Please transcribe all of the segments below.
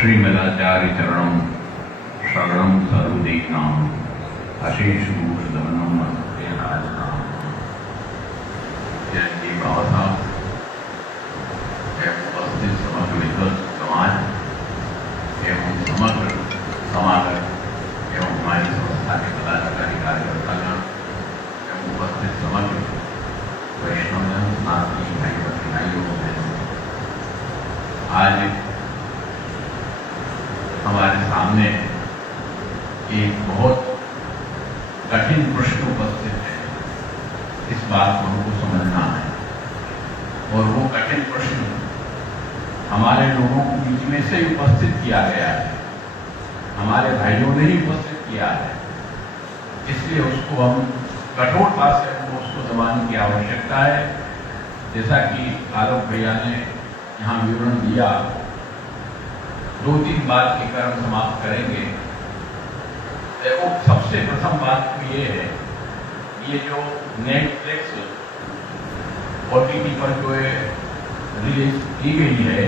श्रीमदाचार्य चरणम शरणम सर्वदीनाम अशेष भूषदमनम नाम जय बाबा साहब उपस्थित समग्र विद्वत समाज एवं समग्र समागम एवं हमारी संस्था के पदाधिकारी कार्यकर्तागण एवं उपस्थित समग्र वैष्णवजन साथी भाई बहनों आज हमारे सामने एक बहुत कठिन प्रश्न उपस्थित है। इस बात को हमको समझना है और वो कठिन प्रश्न हमारे लोगों के बीच में से उपस्थित किया गया है, हमारे भाइयों ने ही उपस्थित किया है, इसलिए उसको हम कठोरता से हमको उसको दबाने की आवश्यकता है। जैसा कि आलोक भैया ने यहाँ विवरण दिया, दो तीन बात के कारण समाप्त करेंगे। देखो, सबसे प्रथम बात तो ये है, ये जो नेटफ्लिक्स OTT पर जो रिलीज की गई है,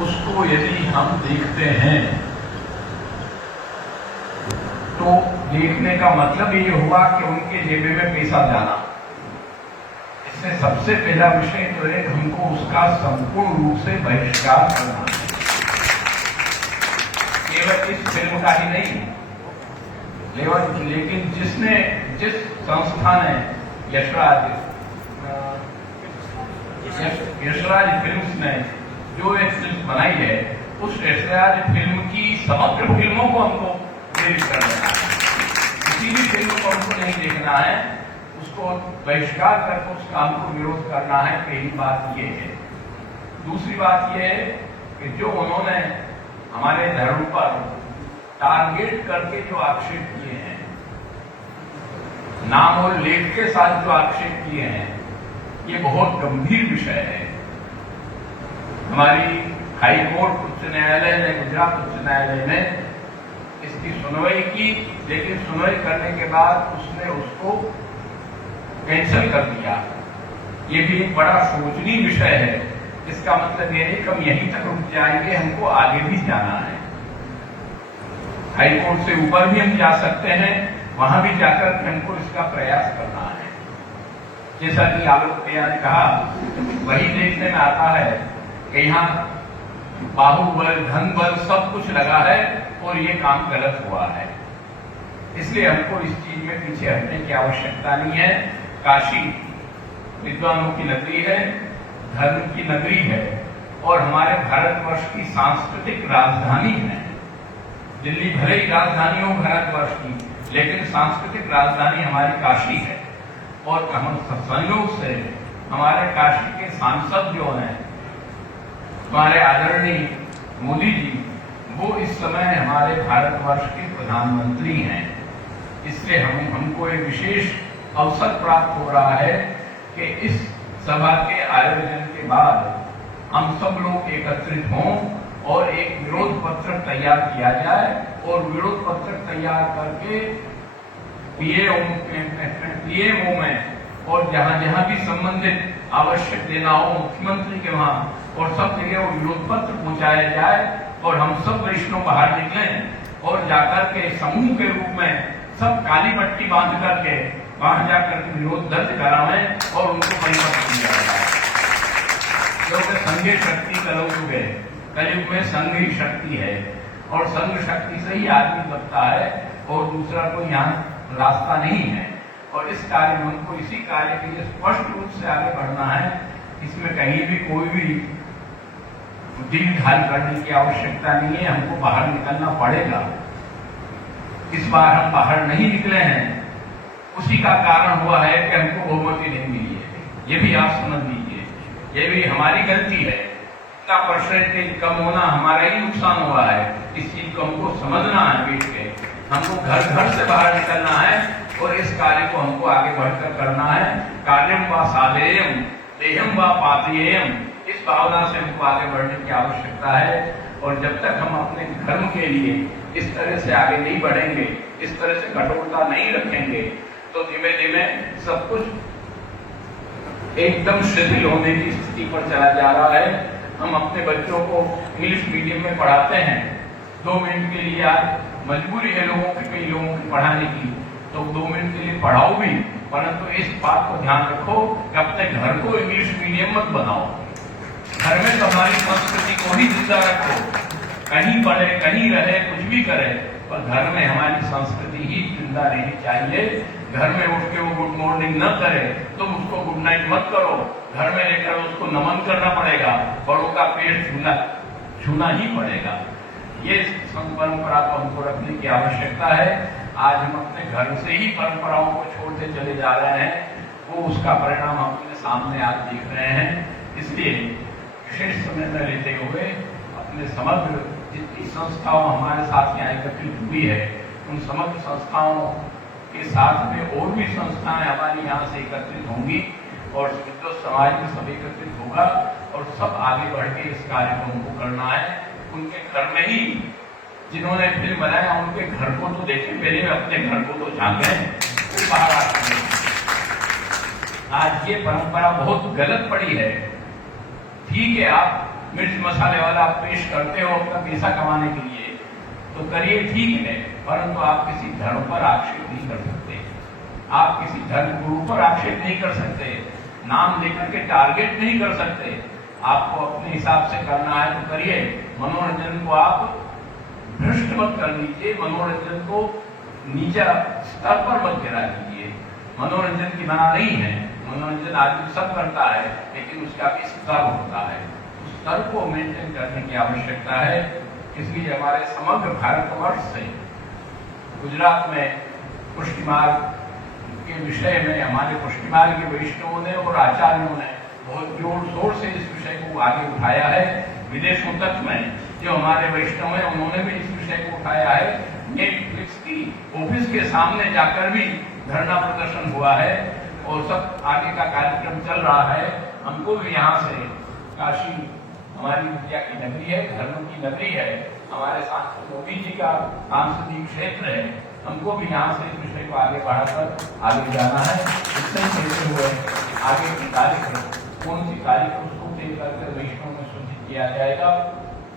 उसको यदि हम देखते हैं तो देखने का मतलब ये हुआ कि उनके जेबे में पैसा जाना। इसमें सबसे पहला विषय तो है, हमको उसका संपूर्ण रूप से बहिष्कार करना है। केवल इस फिल्म का ही नहीं, लेकिन जिस संस्था ने यशराज फिल्म्स ने जो एक फिल्म बनाई है, उस यशराज फिल्म की समग्र फिल्मों को हमको प्रेरित करना है। किसी भी फिल्म को हमको नहीं देखना है, उसको बहिष्कार करके उस काम को विरोध करना है। पहली बात ये है। दूसरी बात ये है कि जो उन्होंने हमारे धर्म पर टारगेट करके जो आक्षेप किए हैं, नाम और लेख के साथ जो आक्षेप किए हैं, ये बहुत गंभीर विषय है। हमारी हाई कोर्ट उच्च न्यायालय ने, गुजरात उच्च न्यायालय ने इसकी सुनवाई की, लेकिन सुनवाई करने के बाद उसने उसको कैंसिल कर दिया। ये भी एक बड़ा सोचनीय विषय है। इसका मतलब ये नहीं कि हम यहीं तक रुक जाएंगे, हमको आगे भी जाना है। हाई कोर्ट से ऊपर भी हम जा सकते हैं, वहां भी जाकर हमको इसका प्रयास करना है। जैसा कि आलोक भैया ने कहा, वही देखने में आता है कि यहाँ बाहुबल, धन बल सब कुछ लगा है और ये काम गलत हुआ है। इसलिए हमको इस चीज में पीछे हटने की आवश्यकता नहीं है। काशी विद्वानों की नगरी है, धर्म की नगरी है और हमारे भारतवर्ष की सांस्कृतिक राजधानी है। दिल्ली भले ही राजधानी हो भारतवर्ष की, लेकिन सांस्कृतिक राजधानी हमारी काशी है। और हम संयोग से हमारे काशी के सांसद जो हैं, हमारे आदरणीय मोदी जी, वो इस समय हमारे भारतवर्ष के प्रधानमंत्री हैं। इसलिए हमको एक विशेष अवसर प्राप्त हो रहा है कि इस सभा के आयोजन के बाद हम सब लोग एकत्रित हों और एक विरोध पत्र तैयार किया जाए और विरोध पत्र तैयार करके पीएमओ में और जहां जहां भी संबंधित आवश्यक देना हो मुख्यमंत्री के वहां, और सब जगह वो विरोध पत्र पहुंचाया जाए और हम सब वैष्णव बाहर निकलें और जाकर के समूह के रूप में सब काली पट्टी बांध करके वहां जाकर के विरोध दर्ज करावें और उनको परिवर्तन दिया जाए। क्योंकि संघ शक्ति कलयुग है, कलयुग में संघ ही शक्ति है और संघ शक्ति से ही आदमी बनता है और दूसरा कोई यहाँ रास्ता नहीं है। और इस कार्य में हमको इसी कार्य के लिए स्पष्ट रूप से आगे बढ़ना है। इसमें कहीं भी कोई भी दिल ढाल करने की आवश्यकता नहीं है। हमको बाहर निकलना पड़ेगा। इस बार हम बाहर नहीं निकले हैं, उसी का कारण हुआ है कि हमको बहुमति नहीं मिली है। ये भी आप समझ लीजिए, ये भी हमारी गलती है। इतना परसेंटेज कम होना हमारा ही नुकसान हुआ है। इस चीज को हमको समझना है बैठ के। हमको घर घर से बाहर निकलना है और इस कार्य को हमको आगे बढ़कर करना है। कार्यम व साधेयम देहम व पातेयम, इस भावना से हमको आगे बढ़ने की आवश्यकता है। और जब तक हम अपने धर्म के लिए इस तरह से आगे नहीं बढ़ेंगे, इस तरह से कठोरता नहीं रखेंगे, तो धीमे धीमे सब कुछ एकदम शिथिल होने की स्थिति पर चला जा रहा है। हम अपने बच्चों को इंग्लिश मीडियम में पढ़ाते हैं, 2 मिनट के लिए आज मजबूरी है लोगों की, कई लोगों की पढ़ाने की, तो 2 मिनट के लिए पढ़ाओ भी, परंतु इस बात को ध्यान रखो कि अपने घर को इंग्लिश मीडियम मत बनाओ। घर में तो हमारी संस्कृति को ही जिंदा रखो, कहीं पढ़े कहीं रहे कुछ भी करे, पर घर में हमारी संस्कृति ही जिंदा रहनी चाहिए। घर में उठ के वो गुड मॉर्निंग न करे, तुम उसको गुड नाइट मत करो, घर में लेकर उसको नमन करना पड़ेगा, बड़ों का पेट छूना ही पड़ेगा। ये परंपरा को हमको रखने की आवश्यकता है। आज हम अपने घर से ही परंपराओं को छोड़ते चले जा रहे हैं, वो उसका परिणाम हम अपने सामने आज देख रहे हैं। इसलिए विशेष समय में लेते हुए अपने समग्र जितनी संस्थाओं हमारे साथ यहाँ एकत्रित हुई है, उन समग्र संस्थाओं के साथ में और भी संस्थाएं हमारी यहाँ से एकत्रित होंगी और विद्वत समाज में सब एकत्रित होगा और सब आगे बढ़ के इस कार्यक्रम को करना है। उनके घर में ही जिन्होंने फिल्म बनाया उनके घर को तो देखें, पहले में अपने घर को तो झांकें, फिर बाहर आते हैं। आज ये परंपरा बहुत गलत पड़ी है। ठीक है, आप मिर्च मसाले वाला पेश करते हो अपना पैसा कमाने के लिए, तो करिए, ठीक है, परंतु आप किसी धर्म पर आक्षेप नहीं कर सकते, आप किसी धर्म गुरु पर आक्षेप नहीं कर सकते, नाम लेकर के टारगेट नहीं कर सकते। आपको अपने हिसाब से करना है तो करिए। मनोरंजन को आप भ्रष्ट मत कर लीजिए, मनोरंजन को नीचा स्तर पर मत गिरा दीजिए। मनोरंजन की मना नहीं है, मनोरंजन आदमी सब करता है, लेकिन उसका भी स्तर होता है, उस स्तर को मेंटेन करने की आवश्यकता है। इसलिए हमारे समग्र भारतवर्ष से गुजरात में पुष्टि मार्ग के विषय में हमारे पुष्टि मार्ग के वैष्णवों ने और आचार्यों ने बहुत जोर शोर से इस विषय को आगे उठाया है। विदेशों तक में जो हमारे वैष्णव हैं उन्होंने भी इस विषय को उठाया है। नेटफ्लिक्स की ऑफिस के सामने जाकर भी धरना प्रदर्शन हुआ है और सब आगे का कार्यक्रम चल रहा है। हमको भी यहाँ से काशी हमारी विद्या की नगरी है, धर्म की नगरी है, हमारे सांसद मोदी जी का सांसदीय क्षेत्र है, हमको भी यहाँ से इस विषय को आगे बढ़ाकर आगे जाना है। इससे कहते हुए आगे की कार्यक्रम कौन सी कार्यक्रम उसको तय करके वैष्णव में सूचित किया जाएगा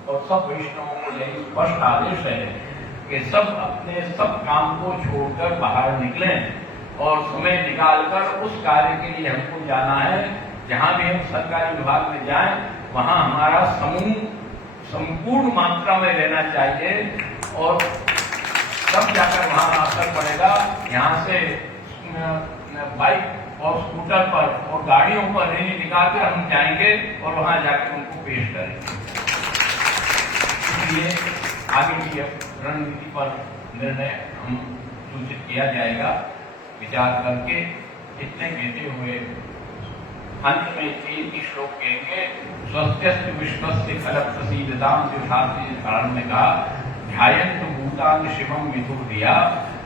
और सब वैष्णवों को यही स्पष्ट आदेश है कि सब अपने सब काम को छोड़कर बाहर निकलें और समय निकालकर उस कार्य के लिए हमको जाना है। जहाँ भी हम सरकारी विभाग में जाएं वहाँ हमारा समूह संपूर्ण मात्रा में लेना चाहिए और तब जाकर वहाँ असर पड़ेगा। यहाँ से बाइक और स्कूटर पर और गाड़ियों पर रैली निकालकर हम जाएंगे और वहाँ जाकर उनको पेश करेंगे। इसलिए आगे की रणनीति पर निर्णय हम सूचित किया जाएगा विचार करके। इतने कहते हुए अंत में एक ही श्लोक कहेंगे, स्वस्त्यस्तु विश्वस्य खलः प्रसीदताम्, जो शास्त्री कारण ने कहा, ध्यायन्तु भूतानि शिवं विदुर्धिया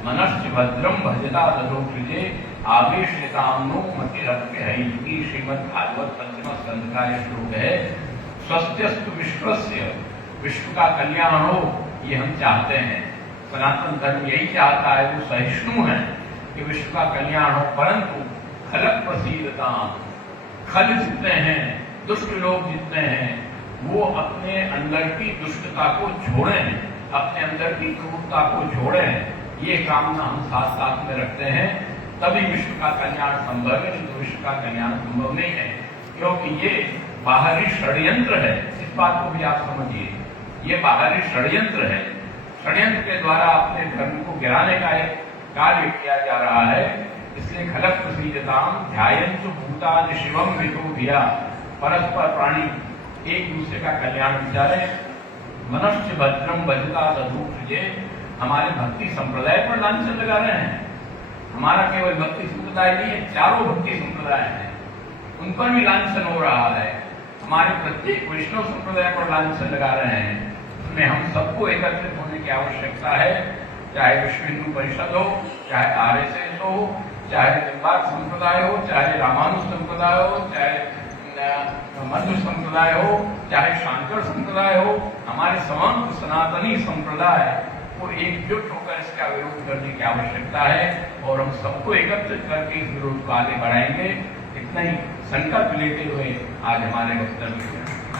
मनश्च भद्रं भजता ददोक्षजे आवेश्यताम् नो मतिरप्यहैति। श्रीमद् भागवत पंचम स्कंध का यह श्लोक है। स्वस्त्यस्तु विश्वस्य, विश्व का कल्याण हो ये हम चाहते हैं। सनातन धर्म यही चाहता है, वो सहिष्णु है कि विश्व का कल्याण हो, परंतु खलः प्रसीदताम्, खल जितने हैं, दुष्ट लोग जितने हैं, वो अपने अंदर की दुष्टता को छोड़ें, अपने अंदर की क्रूरता को छोड़ें। ये कामना हम साथ साथ में रखते हैं, तभी विश्व का कल्याण संभव है, नहीं तो विश्व का कल्याण संभव नहीं है। क्योंकि ये बाहरी षड्यंत्र है, इस बात को भी आप समझिए, ये बाहरी षड्यंत्र है। षड्यंत्र के द्वारा अपने धर्म को गिराने का एक कार्य किया जा रहा है। इसलिए खलः प्रसीदताम् ध्यायन्तु भूतानि शिवं विदुर्धिया, परस्पर प्राणी एक दूसरे का कल्याण विचारे। मनश्च भद्रं भजता ददोक्षजे, हमारे भक्ति संप्रदाय पर लांछन लगा रहे हैं। हमारा केवल भक्ति संप्रदाय नहीं है, चारों भक्ति संप्रदाय हैं, उन पर भी लांछन हो रहा है। हमारे प्रत्येक वैष्णव संप्रदाय पर लांछन लगा रहे हैं। उसमें हम सबको एकत्रित होने की आवश्यकता है, चाहे विश्व हिंदू परिषद हो, चाहे RSS हो, चाहे निम्बार्क संप्रदाय हो, चाहे रामानुज संप्रदाय हो, चाहे मध्व संप्रदाय हो, चाहे शांकर संप्रदाय हो, हमारे समस्त सनातनी संप्रदाय को एकजुट होकर इसका विरोध करने की आवश्यकता है और हम सबको एकत्रित करके इस विरोध को आगे बढ़ाएंगे। इतना ही संकल्प लेते हुए आज हमारे वक्तव्य